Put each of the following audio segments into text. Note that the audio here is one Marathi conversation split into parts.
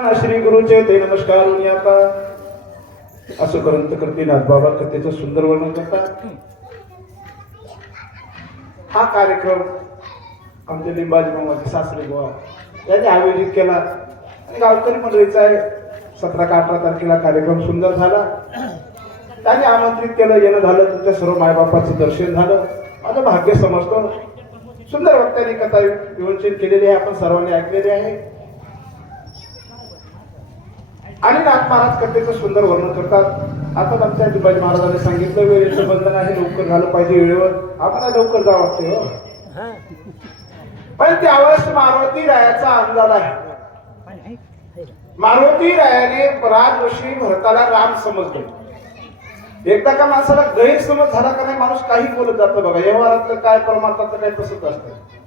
श्री गुरुचे ते नमस्कार आता असं पर्यंत करते नाथबाबा कथेचं सुंदर वर्णन करतात. हा कार्यक्रम आमचे लिंबाजी मामाचे सासरे गोवा यांनी आयोजित केला आणि गावकरी मंडळीचा आहे. 17 का 18 तारखेला कार्यक्रम सुंदर झाला. त्यांनी आमंत्रित केलं, येणं झालं, तुमच्या सर्व मायबापाचं दर्शन झालं. माझं भाग्य समजतो. सुंदर वक्त्यांनी कथा विवंचन केलेली आहे, आपण सर्वांनी ऐकलेली आहे. आणि नाथ महाराज कथेचं सुंदर वर्णन करतात. आता आमच्या लिंबाजी महाराजांनी सांगितलं वेळेचं बंधन आहे, लवकर झालं पाहिजे वेळेवर. आम्हाला लवकर जावं वाटते हो, पण त्यावेळेस मारुती रायाचा अंदाज आहे. मारुती रायाने राजऋषी भरताला राम समजले. एकदा का माणसाला गैरसमज झाला का नाही, माणूस काही बोलत जातं बघा. व्यवहारातलं काय परमार्थातलं काय तसंच असतं.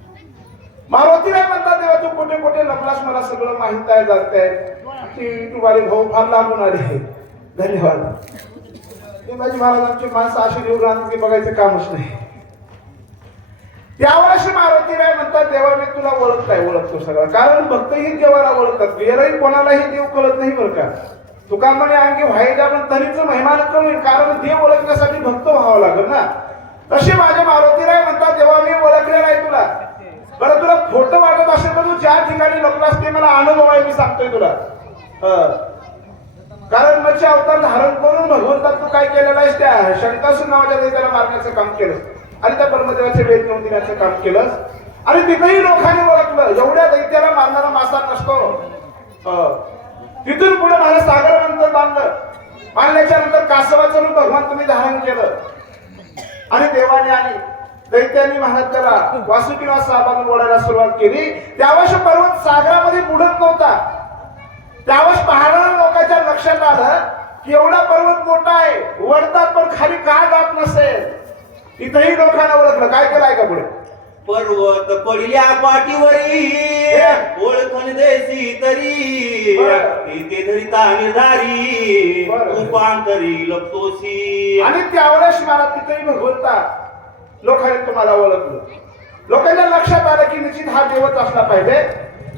मारुती राय म्हणतात, देवा तू कुठे कुठे लपलास, मला सगळं माहित आहे, जाणते आहे. तुम्हाला भाऊ फार लांबून आले, धन्यवाद. माझी महाराजांची माणसं अशी निवडून आणून बघायचं कामच नाही. त्यावेळेस मारुती राय म्हणतात, देवा मी तुला ओळखतो सगळं. कारण भक्तही देवाला ओळखतात, वेळही कोणालाही देव कळत नाही बरं का. तुका म्हणे अंगी व्हायच्या पण तरीच महिमान कमी, कारण देव ओळखण्यासाठी भक्त व्हावं लागेल ना. तसे माझे मारुती राय म्हणतात, देवा मी ओळखले नाही तुला. बरं तुला खोटं वाटत असेल तर तू ज्या ठिकाणी लपलास ते मला अनुभव आहे, मी सांगतोय तुला. कारण मच्छी अवतार धारण करून भगवंतात तू काय केलेलं आहेस, त्या शंकासूर नावाच्या दैत्याला मारण्याचं काम केलं आणि त्या ब्रह्मदेवाचे वेद घेऊन देण्याचं काम केलं. आणि तिथेही लोकांनी ओळखलं, एवढ्या दैत्याला मारणारा मासा नसतो. तिथून पुढे मला सागर मंत्र बांधलं. बांधल्याच्या नंतर कासवाचं रूप भगवान तुम्ही धारण केलं आणि देवाने आणि दैत्यांनी महाराज त्याला वासुकीला बांधून ओढायला सुरुवात केली. त्यावेळेस पर्वत सागरामध्ये बुडत नव्हता. त्यावेळेस पाहणाऱ्या लोकांच्या लक्षात आलं की एवढा पर्वत मोठा आहे, वरतात पण खाली का जात नसेल. इथेही लोकांना ओळखलं. काय केलं ऐका पुढे. पर्वत पडल्या पाठीवरी ओळखण देसी तरी, इथे धरिता निर्धारी रूपांतरी लपतोसी. आणि त्यावेळेस मला तिथेही भगवंता लोकांनी तुम्हाला ओळखलं. लोकांच्या लक्षात आलं की निश्चित हा देवच असला पाहिजे,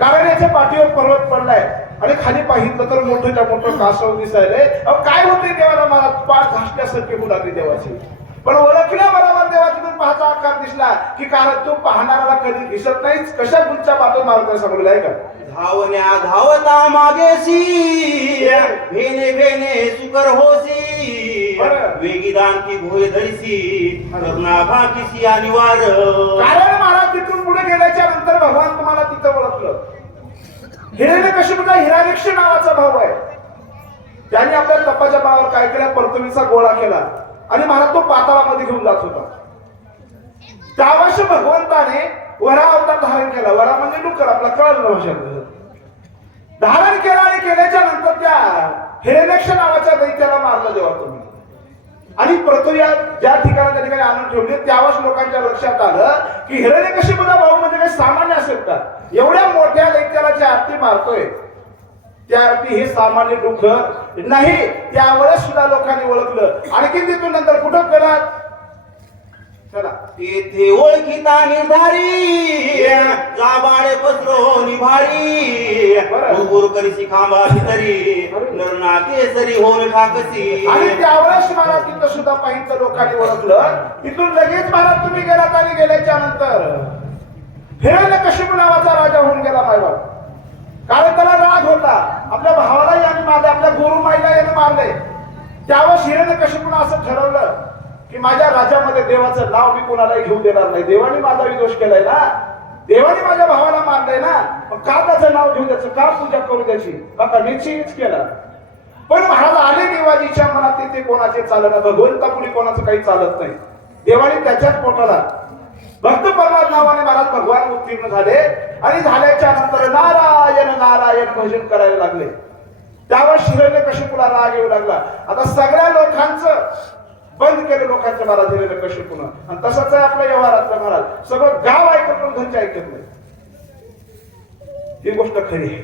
कारण याच्या पाठीवर पर्वत पडलाय आणि खाली पाहिलं तर मोठ्याच्या मोठं कासव दिसायलंय. काय होते देवाला, मला पाठ घासल्यासारखी होऊ लागली देवाची. पण ओळखल्या बरोबर देवा तिथून पाहता आकार दिसला की कारण तो पाहणाऱ्याला कधी दिसत नाहीच. कशा गुंच्या बातून मारुती सांगलेलं आहे का. धावण्या धावता मागेसी भेने भेने सुकर होसी, वेगीदान की भोय धरिसी करुणा भाकीसी अनिवार. कारण महाराज तिथून पुढे गेल्याच्या नंतर भगवान तुम्हाला तिथं ओळखलं. हिरण्यकशिपूचा हिरण्यक्ष नावाचा भाऊ आहे. त्याने आपल्या तपाच्या बळावर काय केलं, परतवीचा गोळा केला आणि महाराज तो पाताळामध्ये घेऊन जात होता. त्यावेळेस भगवंताने वरा अवतार धारण केला. वरा म्हणजे डुक्कर, आपला कळलं भाषेत धारण केला आणि केल्याच्या नंतर त्या हिरण्यक्ष नावाच्या दैत्याला मारलं देवा तुम्ही. आणि पृथ्वी ज्या ठिकाणी त्या ठिकाणी आणून ठेवली. त्यावेळेस लोकांच्या लक्षात आलं की हिरण्यकशिपूचा भाऊ म्हणजे काही सामान्य असेल का. एवढ्या मोठ्या दैत्याला ज्या आरती मारतोय त्या आरती हे सामान्य डुक्कर नाही. त्यावेळेस सुद्धा लोकांनी ओळखलं. आणखी तिथून नंतर कुठं गेला, चला तेथे ओळखीता निर्धारी जाबाडे पसरो निभारी, गुरु करीसी खांबा भितरी नरना केसरी होऊन ठाकसी. आणि त्यावेळेस मला तिथं सुद्धा पाहिजे लोकांनी ओळखलं. तिथून लगेच महाराज तुम्ही गेलात आणि गेल्याच्या नंतर हिरण्यकशिपू नावाचा राजा होऊन गेला मायबाप. कारण त्याला राग होता, आपल्या भावाला याने मारले, आपल्या गुरुमाईला याने मारले. त्यावेळेस हिरण्यकशिपूने असं ठरवलं की माझ्या राज्यामध्ये देवाचं नाव मी कोणालाही घेऊ देणार नाही. देवाने माझा विदोष केलाय ना, देवाने माझ्या भावाला मारलंय ना, मग का त्याचं नाव घेऊ द्यायचं, का पूजा करू द्यायची, का निश्चितच केला. पण महाराज आले देवाजीच्या मनात ते कोणाचे चालत नाही. भगवंता पुढे कोणाचं काही चालत नाही. देवाने त्याच्याच पोटाला भक्त प्रल्हाद नावाने महाराज भगवान उत्तीर्ण झाले आणि झाल्याच्या नंतर नारायण नारायण भजन करायला लागले. त्यावेळेस हिरण्यकशिपूला राग येऊ लागला. आता सगळ्या लोकांचं बंद केलं लोकांच्या महाराज हिरण्यकशिपूनं. आणि तसंच आहे आपल्या व्यवहारातलं महाराज, सगळं गाव ऐकत पण घरचे ऐकत नाही. ही गोष्ट खरी आहे.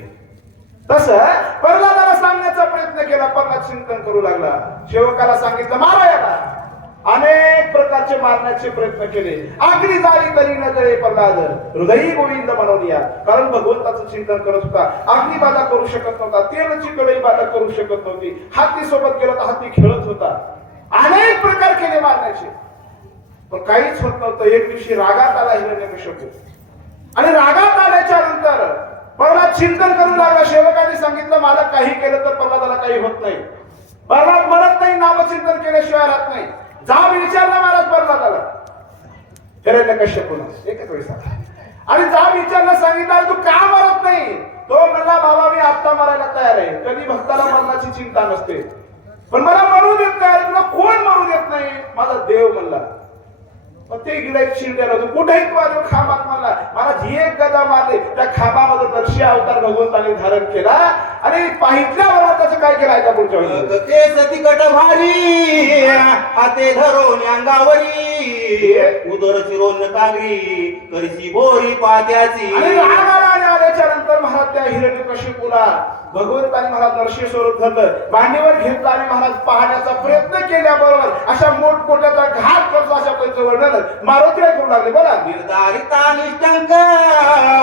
तसं प्रल्हादाला सांगण्याचा प्रयत्न केला. प्रल्हाद चिंतन करू लागला. सेवकाला सांगितलं मारा याला. अनेक प्रकारचे मारण्याचे प्रयत्न केले. आखरी जाळी तरी न जळे प्रल्हाद, हृदयी गोविंद मनोनिया. कारण भगवंताचं चिंतन करत होता. अग्नी बाधा करू शकत नव्हता, तेलाची कडई बाधा करू शकत नव्हती. हाती सोबत गेला तर हाती खेळत होता. अनेक प्रकार केले मारण्याचे, पण काहीच होत नव्हतं. एक दिवशी रागात आला हिरण्यकश्यप, आणि रागात आल्याच्या नंतर प्रल्हाद चिंतन करू लागला. सेवकांनी सांगितलं मला काही केलं तर प्रल्हादाला काही होत नाही. प्रल्हाद मरत नाही, नामचिंतन केल्याशिवाय राहत नाही. जाब विचारला महाराज प्रल्हादाला, हिरण्यकश्यपूला एकच वेळी सांगा. आणि जाब विचारला, सांगितलं तू का मरत नाही? तो म्हणला बाबा मी आता मरायला तयार आहे. कधी भक्ताला मरणाची चिंता नसते, पण मला मरू देत नाही. तुला कोण मरू देत नाही? माझा देव म्हणला. मग ते गिराईक शिरलेला होतो, कुठेही तू आलो खांबात म्हणला. मला जी एक गदा मारली, त्या खांबामध्ये दर्शी अवतार भगवंताने धारण केला. आणि पाहिल्यावर त्याचं काय केलं ऐका पुढच्या वेळी. केस तिकट भारी हाते धरून अंगावरी, उदर चिरोन कांगरी करशी बोरी पात्याची. आणि रागाला आल्याच्या नंतर महाराज त्या हिरण्यकश्यपूला भगवंताने महाराज नरसिंह स्वरूप धरलं, मांडीवर घेतला आणि महाराज पाहण्याचा प्रयत्न केल्याबरोबर अशा मोठमोठ्याचा घात करतो अशा पैसे वर्णन मारुतीला करू लागले. बघा निर्धारिता निष्ठंक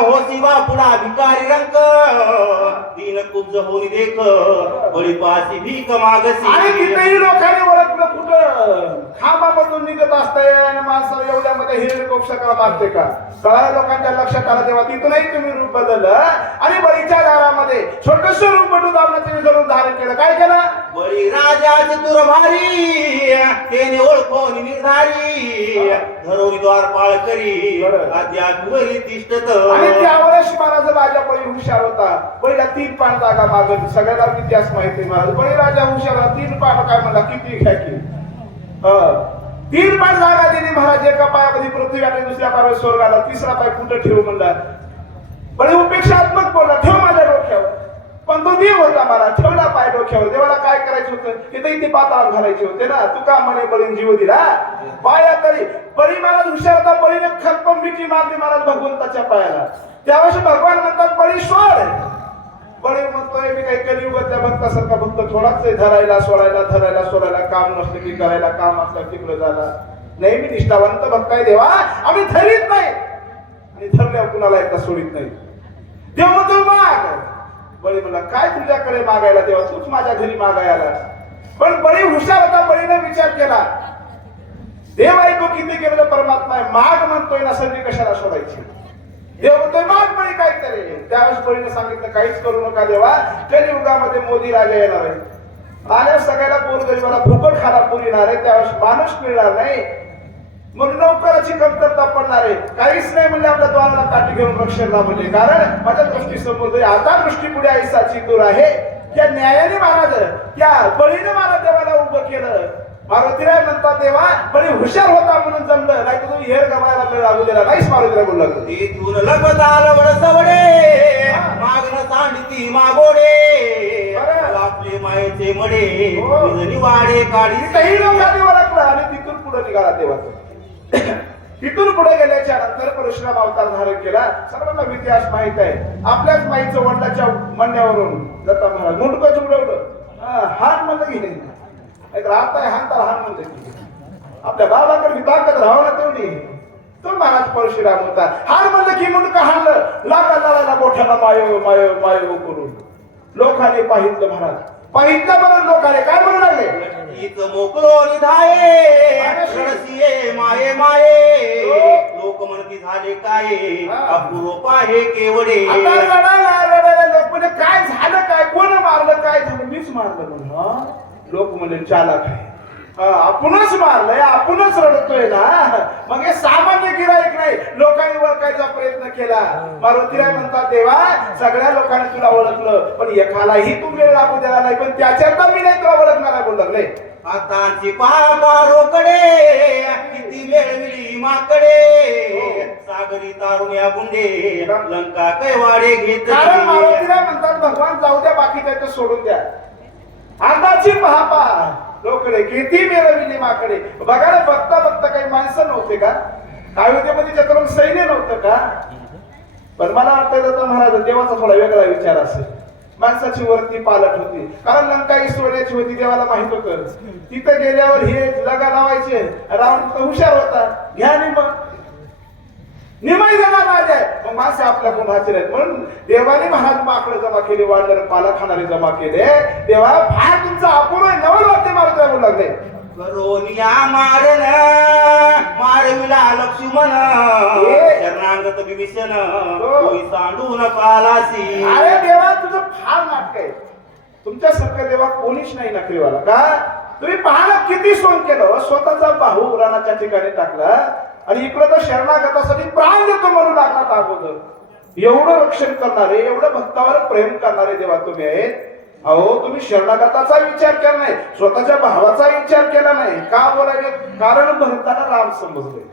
होती बापुला भिकारी रंक, तीन कुब्ज होनी देख बळीपासी भीक मागसी. आणि तिथेही लोकांनी ओळखलं कुठं खांबामधून निघत असतंय आणि माणसाला एवढ्यामध्ये हिरण्यकश्यप का मारते का? कळालं लोकांच्या लक्षात आलं. तेव्हा तिथूनही तुम्ही रूप बदललं आणि बळीच्या दारामध्ये छोटस रूप बदलून दामनाचे जरूर धारण केलं. काय केलं? बळी राजा चतुर भारी तेने ओळखोनी निर्धारी, धरोनी द्वारपाळ करी अद्यापवरी तिष्ठत. आणि त्यावेळेस महाराज राजा बळी हुशार होता. बळीला 3 पान जागा मागत, सगळ्याला इतिहास माहिती महाराज. बळी राजा हुशार होता. 3 पान काय म्हणला, किती घ्या की 3 पान जागा दिली महाराज. एका पायामध्ये पृथ्वी आणि दुसऱ्या पायावर स्वर्गाला, तिसरा पाय कुठं ठेवू म्हणला. बळी उपेक्षात्मक बोलला, ठेव माझ्या डोक्यावर. पण तो देव होता महाराज, ठेवला पाय डोक्यावर. देवाला काय करायचं होतं? तिथे इथे पाताळात घालायचे होते ना. तू का म्हणे बळीन जीव दिला पाया तरी. बळी महाराज हुशार होता. बळीने खतपम मिठी मारली महाराज भगवंताच्या पायाला. त्यावेळेस भगवान म्हणतात बळी सोड. बळी म्हणतोय मी काही कलियुगातल्या भक्तासारखा भक्त थोडाच आहे, धरायला सोडायला धरायला सोडायला, काम नसलं की करायला, काम असलं तिकडे झाला. नेहमी निष्ठावंत भक्त आहे देवा, आम्ही धरीत नाही आणि धरल्यावर कुणाला एकदा सोडित नाही. देव म्हणतो माग. बळी म्हणला काय तुझ्याकडे मागायला देवा, तूच माझ्या घरी मागायला. पण बळी हुशार होता. बळीने विचार केला, देव आहे तो किती केलेला परमात्मा आहे, माग म्हणतोय ना, संधी कशाला सोडायची? देव म्हणतोय माग बळी काय करे. त्यावेळेस बळीने सांगितलं काहीच करू नका देवा, कलियुगामध्ये मोदी राजा येणार आहे. आल्यास सगळ्याला गोरगरिबाला फुकट खाना पुरणार आहे. त्यावेळेस माणूस मिळणार नाही, म्हणून नोकराची कमतरता पडणार आहे. काहीच नाही म्हणले आपल्या द्वाराला काठी घेऊन रक्षणला म्हणजे. कारण माझ्या दृष्टी समोर आता दृष्टी पुढे आईसाची दूर आहे. त्या न्यायाने महाराज त्या बळीने महाराज देवाला उभं केलं. मारुतीराय म्हणतात देवा बळी हुशार होता म्हणून जमलं, नाही तर तुम्ही हेर गमायला वेळ लागू दिला नाहीच. मारुतीराय बोलला इथून लगत आलं वडसवडे, मागणं सांडती मागोडे, आपले मायेचे मडे निवाडे काढी. काही लोकांनी ओळखलं आणि तिथून पुढे निघाला देवाचं. तिथून पुढे गेल्याच्या नंतर परशुराम अवतार धारण केला. सर्वांना इतिहास माहित आहे. आपल्याच माईचं वडिलाच्या म्हणण्यावरून जाता महाराज मुंडकं जुळवलं, हात म्हणलं की नाही राहत आहे, हात हान म्हणलं की आपल्या बाबाकडे ताकद राहावं ना तेवढी. तो महाराज परशुराम होता. हार म्हणलं की मुंडकं हाणलं, लागा लागायला मोठ्याला मायो मायो मायो करून लोकांनी पाहितलं. महाराज पाहितलं म्हणून लोकांनी काय म्हणू लागले, हीच मोकळो निधाये रसिये माये माये, लोक म्हणती झाले काय अपूर्व पाहे केवडे. आता रडायला रडायला लोक म्हणजे काय झालं, काय कोण मारलं, काय झालं, मीच मारलं म्हणून. लोक म्हणजे चालाक आहे, आपणच मारलंय, आपणच रडतोय ना. मग हे सामान्य गिराईक नाही, लोकांनी ओळखायचा प्रयत्न केला. मारुतीराय म्हणतात देवा सगळ्या लोकांनी तुला ओळखलं, पण एकालाही तू वेळ लागू द्यायला नाही. पण त्याच्यात मी नाही तुला ओळखणारा बोल लागले. आताची पारोकडे किती वेळ मिली माकडे, सागरी तारुण्या गुंडे लंका कैवाडे घेत. कारण मारुतीराय म्हणतात भगवान जाऊ द्या, बाकी त्याचं सोडून द्या. आताची महापा लोकडे किती मिळविली माकडे. बघायला बघता बघता काही माणसं नव्हते का, अयोध्येमध्ये चक्रम सैन्य नव्हतं का. पण मला वाटतं महाराज देवाचा थोडा वेगळा विचार असेल. माणसाची वरती पालट होती. कारण लंका ही सोन्याची होती, देवाला माहित होतं. तिथं गेल्यावर हे लगा लावायचे. रावण तर हुशार होता, घ्या निमाई देणार राजा आहे. मग माणसं आपल्या कोण राहायचे नाहीत म्हणून देवाने महाराज माकडे जमा केले, वाढणारे पाला खाणारे जमा केले. देवा फार तुमचा अपूर्ण नवल वाटते मारुती बोलू लागले. करोनिया मारन मारविला लक्ष्मण शरणांगत विभीषण कोई सांडून पालासी. अरे देवा तुझं फार नाटक आहे. तुमच्यासारखं देवा कोणीच नाही नकरीवाला. का तुम्ही पाहायला किती सोन केलं. स्वतःचा बाहू रानाच्या ठिकाणी टाकला आणि इकडं तर शरणागतासाठी प्राण देतो म्हणून लागला अगोदर. एवढं रक्षण करणारे, एवढं भक्तावर प्रेम करणारे देवा तुम्ही आहेत. अहो तुम्ही शरणागताचा विचार केला नाही, स्वतःच्या भावाचा विचार केला नाही. का बोलायचे? कारण भरताना राम समजले.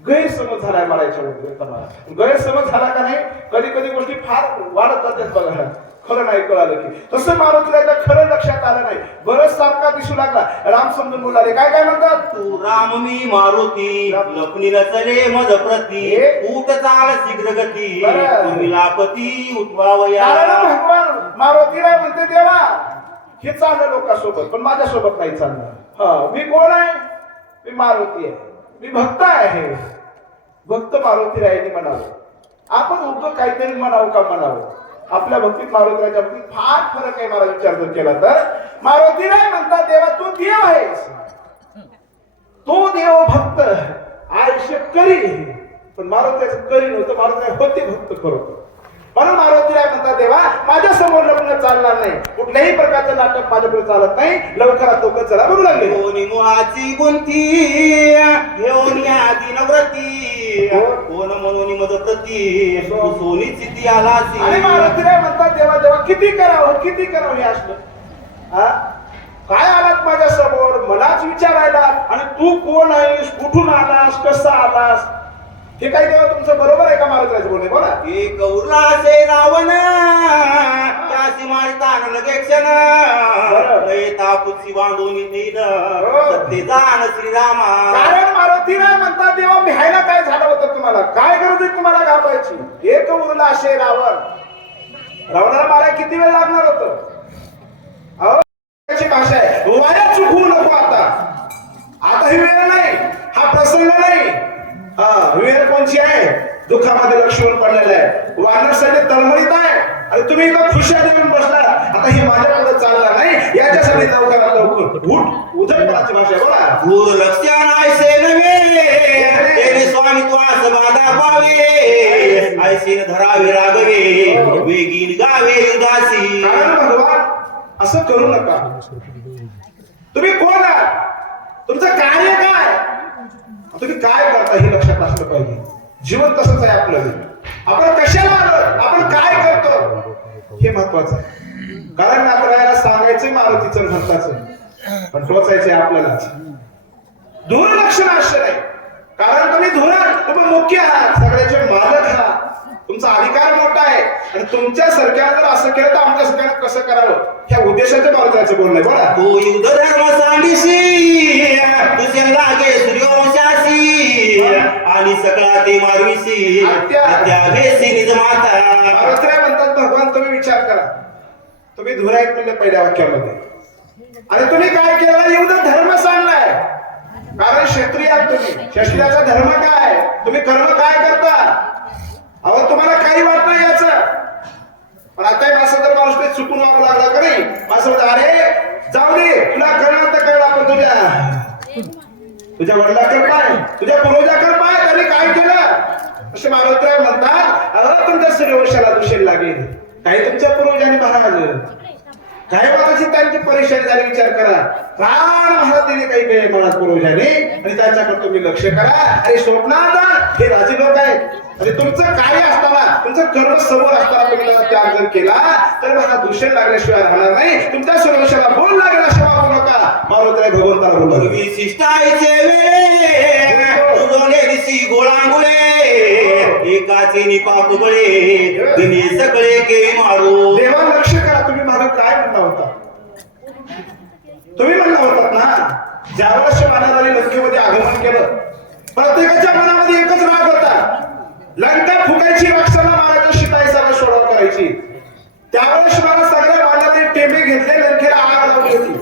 गैरसमज झालाय मारायच्या मध्ये. गैरसमज झाला का नाही? कधी कधी गोष्टी फार वाढत जातात बघा. खरं नाही कळालं की तसं मारुतीला खरं लक्षात आलं नाही. बरंच सारखा दिसू लागला. राम समजून बोलाले. काय काय म्हणतात? तू राम मी मारुती लपणी रचले मज प्रती ऊट चाल शीघ्र गती तुम्ही लापती उठवावया. भगवान मारुतीला म्हणते देवा हे चाललं लोकांसोबत, पण माझ्यासोबत नाही चालणार. हा मी कोण आहे? मी मारुती आहे, मी भक्त आहे. भक्त मारुती राहिली म्हणावं. आपण उग काहीतरी म्हणावं का म्हणावं? आपल्या भक्तीत मारुतीच्या भक्तीत फार फरक आहे. मला विचार जर केला तर मारुती नाही म्हणतात देवा तू देव आहेस. तो देव भक्त आयुष्य करी, पण मारुतीचं करी नव्हतं. मारुती होते भक्त करतो. म्हणून मारुतीला म्हणतात देवा माझ्या समोर लग्न चालणार नाही. कुठल्याही प्रकारचं नाटक माझ्याकडे चालत नाही. लवकरात लवकर चला म्हणू लागले. कोणी मुळाची गुंती घेऊन या दिनव्रती कोण म्हणून मदप्रती सोनीची ती आलासी. आणि मारुतीला म्हणतात देवा देवा किती करावं किती करावं हे असलं. काय आलात माझ्या समोर मलाच विचारायला, आणि तू कोण आहेस, कुठून आलास, कसा आलास? हे काही देवा तुमचं बरोबर आहे का? मारुतीचं बोलणे बोला. एक उरलासे रावण त्याची मारतान लगे क्षण तापुची बांधून सत्य जाण श्रीरामा. कारण मारुती नाही म्हणतात देवा मिहायला काय झालं होतं तुम्हाला? काय गरज आहे तुम्हाला घाबरायची? एक उरला असे रावण. रावणाला मारायला किती वेळ लागणार होतं? अहो त्याची भाषा आहे वाया चुकवू नको. आता ही वेळ नाही, हा प्रसंग नाही. वेळ कोणची आहे? दुःखामध्ये लक्ष्मण पडलेला आहे, वानर सैन्य तळमळीत आहे, आणि तुम्ही इथं खुशा देऊन बसला. आता हे माझ्याकडे चालणार नाही. याच्यासाठी लवकरात लवकर उठ. उदयपणाची भाषा आहे बोला. दूर लक्ष नायसे नव्हे तेने स्वामी त्वास बाधा पावे ऐसीन धरावे रागवे वेगीन गावे उदासी. कारण भगवान असं करू नका. तुम्ही कोण आहात? तुमचं कार्य काय? तुम्ही काय करता हे लक्षात असलं पाहिजे. जीवन तसंच आहे आपलं. आपण कशाला आलो, आपण काय करतो हे महत्वाचं आहे. कारण आपल्याला सांगायचं मारुतीचं भक्ताचं, पण टोचायचंय आपल्यालाच. दूरलक्षण असं नाही. कारण तुम्ही तुम्ही मुख्य आहात, सगळ्याचे मालक आहात. तुमचा अधिकार मोठा आहे, आणि तुमच्या सरकारनं जर असं केलं तर आमच्या सरकारनं कसं करावं ह्या उद्देशाचं मारुतीचं बोलणं बोला. तो युद्ध धर्म सांगिसी तुझे लागे सूर्यवंशासी आणि सकळा ते मारविसी अत्यावेसी निज माता. मारुतीला म्हणतात भगवान तुम्ही विचार करा. तुम्ही धुरा एक म्हणले पहिल्या वाक्यामध्ये, आणि तुम्ही काय केलं? युद्ध धर्म सांगलाय. कारण क्षत्रिय आहात तुम्ही. क्षत्रियाचा धर्म काय? तुम्ही कर्म काय करता? अहो तुम्हाला काही वाट नाही याचं. पण आता माझं तर माणूस काही चुकून वागू लागला का नाही? माझं अरे जाऊ दे, तुला कळणार तर कळला, पण तुझ्या वडिलाकडे पाय, तुझ्या पूर्वजाकडे पाय, त्यांनी काय केलं असे मारुतीराव म्हणतात. अगं तुमच्या सूर्यवंशाला दुषेल लागेल. काही तुमच्या पूर्वजांनी महाराज काय बाबाची त्यांची परेशानी झाली विचार करा. प्राण महाराजांनी काही केले मला पूर्वजांनी, आणि त्याच्याकडे तुम्ही लक्ष करा. आणि स्वप्नात हे राजे लोक आहेत, आणि तुमचं कार्य असताना, तुमचं कर्म समोर असताना तुम्ही त्याचा त्याग जर केला तर मला दूषण लागल्याशिवाय राहणार नाही. तुमच्या सूर्यवंशाला बोल लागेल असे वागू नका. मारुतीला भगवंताला बोलतो विशिष्टायचे वेळे तुझोने दिसी गोळांगुळे एकाचे निपाप गळे दिने सगळे के मारू. देवा लक्ष करा. तुम्ही मला काय म्हणता होता? तुम्ही म्हणला होतात ना, ज्यावेळेस मानवाने लंकेमध्ये आगमन केलं प्रत्येकाच्या मनामध्ये एकच राग होता. लंका फुकायची, राक्षसाला मारायचं, शिकाई सगळं सोडव करायची. त्यावेळेस मला सगळ्या बांधवांनी टेंबे घेतले, लंकेला आग लावली होती.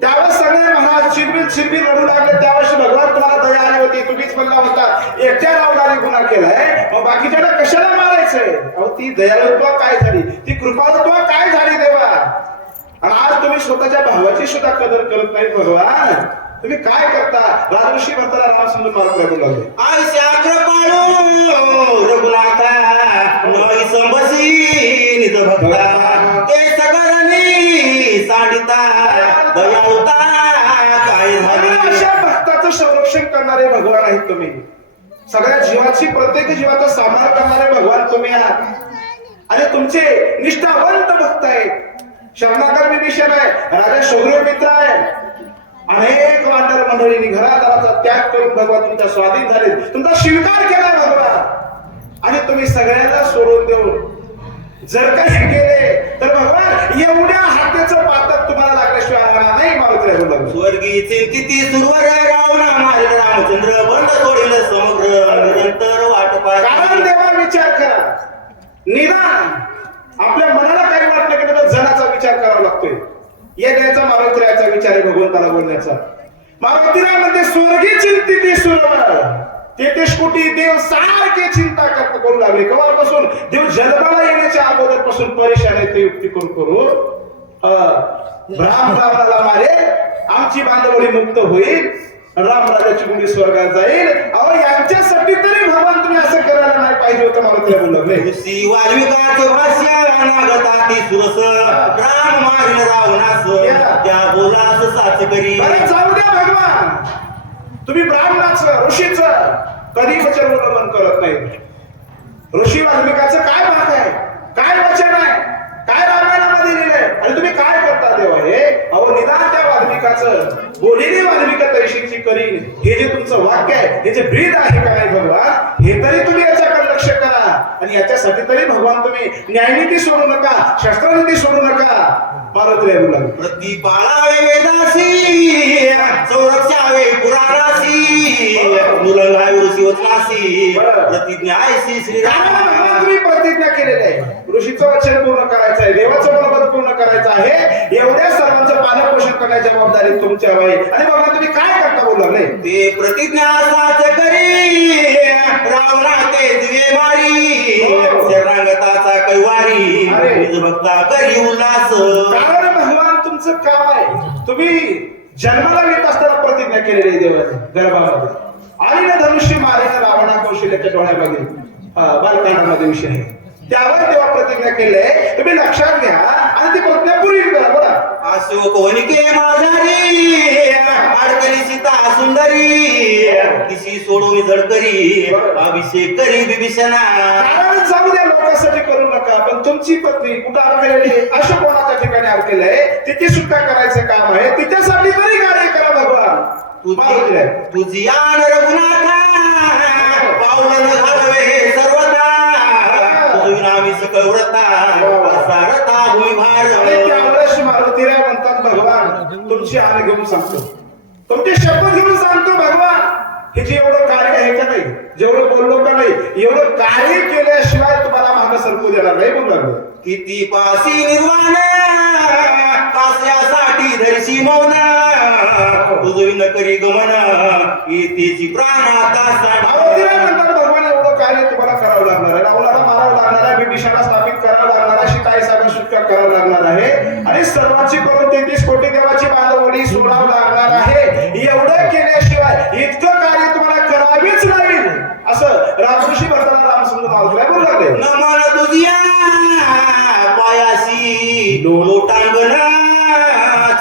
त्यावेळेस सगळे महाराज चिरबिर रडू लागले. त्यावेळेस भगवान तुम्हाला दया आली होती. तुम्हीच म्हणला होता एकट्या रावणाने गुन्हा केलाय, मग बाकीच्याला कशाला मारायचंय? अहो ती दयाळुत्व काय झाली, ती कृपाळुत्व काय झाली देवा? आणि आज तुम्ही स्वतःच्या भावाची सुद्धा कदर करत नाही भगवान. तुम्ही काय करता? राजऋषी भक्ताला रामचंद्र मारून लागू लागले. आयशा कृपाळू रघुनाथा नई संबसी निज भक्ता ते सगळ्यांनी सांडिता दयाळुता काय झाली. अशा भक्ताचं संरक्षण करणारे भगवान आहेत तुम्ही. सगळ्या जीवाची, प्रत्येक जीवाचा सांभाळ करणारे भगवान तुम्ही आहात. आणि तुमचे निष्ठावंत भक्त आहेत. शरणाकर विभीषण आहे, राजा शौर्य मित्र आहे. अनेक वानर मंडळींनी घरादाराचा त्याग करून भगवान तुमच्या स्वाधीन झाले, तुमचा स्वीकार केला भगवान. आणि तुम्ही सगळ्यांना सोडून देऊन जर काही केले तर भगवान एवढ्या हाताचं पातक तुम्हाला लागल्याशिवाय राहणार नाही. मारुती स्वर्गी चिंतिती सुरवर रावणा मारे रामचंद्र बंद सोडिल समग्र निरंतर वाट पाहत. कारण देवा विचार करा, निदान आपल्या मनाला काही वाटलं की त्याचा जनाचा विचार करावा लागतोय. ये द्यायचा मारुतीरायाचा विचार आहे भगवंताला बोलण्याचा. मारुतीरायामध्ये स्वर्गी चिंतिती सुरवर 33 कोटी देव सारखे चिंता करू लागले. केव्हापासून? देव जन्माला येण्याच्या अगोदरपासून परेशान आहे. ते युक्ती करू राम रावणाला मारे, आमची बांधवडी मुक्त होईल, राम राजाची मुली स्वर्गात जाईल. अहो यांच्यासाठी तरी भगवान तुम्ही असं करायला नाही पाहिजे होतं. मारुतीला बोलले ऋषी वाल्मिकाचे भाष्य अनागताती सुरस राम मारिल रावणास त्या बोलास साच करी. अरे जाऊ द्या भगवान, तुम्ही ब्राह्मणाचं ऋषीचं कधी वचन उल्लंघन करत नाही. ऋषी वाल्मिकाचं काय भाग आहे, काय वचन आहे, काय रामायणामध्ये लिहिलंय आणि तुम्ही काय करता देवा हे? अहो निदान त्या वाल्मिकाचं बोलेली वाल्मिका तैशीची करीन हे जे तुमचं वाक्य आहे, हे जे ब्रीद आहे का नाही भगवान, हे तरी तुम्ही याच्याकडे लक्ष करा. आणि याच्यासाठी तरी भगवान तुम्ही न्यायनीती सोडू नका, शस्त्रनीती सोडू नका. मारुती प्रति पाळावे वेदासी संरक्षावे पुराणासी मुलंगावे ऋषी वचनासी प्रतिज्ञायसी श्रीराम. तुम्ही प्रतिज्ञा केलेली आहे, ऋषीचं वचन पूर्ण करायचं आहे, देवाचं मनोबत पूर्ण करायचं आहे. एवढ्या सर्वांचं पालनपोषण करण्याची जबाबदारी तुमच्यावर आहे. आणि बघा तुम्ही काय करता बोलले ते प्रतिज्ञा साच करी रावणा ते दिवे मारी शरणागताचा कैवारी निज भक्ता करी उल्हास. कारण भगवान तुमचं काम आहे. तुम्ही जन्माला येत असताना प्रतिज्ञा केलेली आहे देवाने गर्भामध्ये. आणि ना धनुष्य मारेन रावणा कौशल्याच्या डोळ्यामध्ये बालकांडामध्ये विषय आहे. त्यावर तेव्हा प्रतिज्ञा केली, तुम्ही लक्षात घ्या आणि ती प्रतिज्ञा पूर्ण करा. बोला अशोक वनिके माझारी अडकली सीता सुंदरी किसी सोडून झडकरी अभिषेक करी विभीषणा. कारण जाऊ द्या लोकांसाठी करू नका, पण तुमची पत्नी कुठं अडकलेली आहे, अशा कोणाच्या ठिकाणी अडकलेलं आहे, तिची सुटका करायचं काम आहे. तिच्यासाठी तरी कार्य करा भगवान. तुझी आन रघुनाथा पावलं घालवे सर्वदा तुझी नामी सकळ व्रता सारता भूमिभार. त्यावेळेस मारुतीराय म्हणतात भगवान तुमची आन घेऊन सांगतो, तुमची शपथ घेऊन सांगतो भगवान, हे जे एवढं कार्य आहे का नाही, जेवढं बोललो का नाही, एवढं कार्य केल्याशिवाय तुम्हाला मागे सरकू देणार नाही. बोलणार किती पासी निर्वाण कास्यासाठी धरशी मौन तुझी न करी गमन इतीची प्राणाता मारुतीराय म्हणतात भगवान एवढं कार्य तुम्हाला करावं लागणार आहे. रावणाला मारावं लागणार आहे, विभीषणाला स्थापित करावं लागणार आहे, सीताईसाला सुटका करावं लागणार आहे आणि सर्वांची करून 33 कोटी देवाची बांधवडी सोडावं लागणार आहे. एवढं केल्याशिवाय इतकं कार्य तुम्हाला करावीच लागेल असं रामऋषी भरताना रामचंद्र मारुतीराय बोलू लागले. नमन तुझ्या पायासी लोटांगण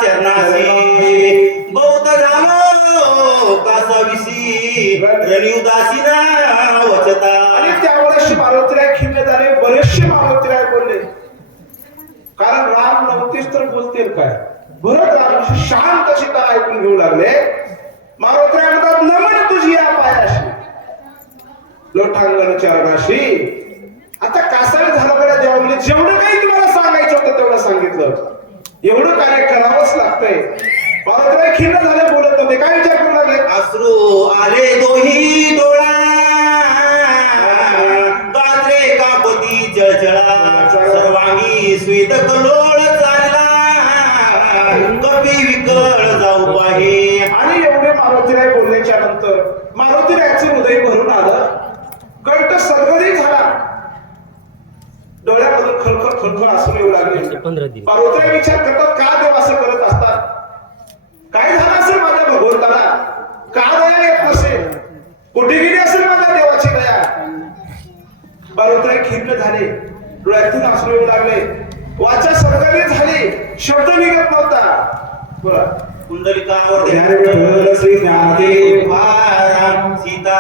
चरणासी बौद्ध झालो कासाविसी रणी उदासी ना वचता. आणि त्यावेळेस मारुतीराय खिन्न झाले, बरेचसे मारुतीराय बोलले. कारण राम नव्हतेच तर बोलतील काय. भरत रामशी शांत सीता ऐकून घेऊ लागले. मारुतीराय म्हणतात नमन तुझी या पायाशी लोटांगण चरणाशी. आता कासावी झालं बरं देवा म्हणजे जेवढं काही तुम्हाला सांगायचं होतं तेवढं सांगितलं. एवढं कार्य करावंच लागतंय. मारुतीराय खिन्न झाले, बोलत होते. काय विचार करू लागले? अश्रू आले दोही डोळा गात्रे कापती जळजळा सर्वांगी स्वीत पार्वतीला विचार करतात का देव असं करत असतात, काय झालं असेल माझ्या भगवंताला, का दया येत नसेल, कुठे गेली असेल माझ्या देवाची दया. पार्वतीला खिन्न झाले, डोळ्यातून अश्रू येऊ लागले, वाचा सरकली झाली, शब्द निघत नव्हता. बोला. कुंडलिकावर ध्यान ठेवलं श्री ज्ञानदेव सीता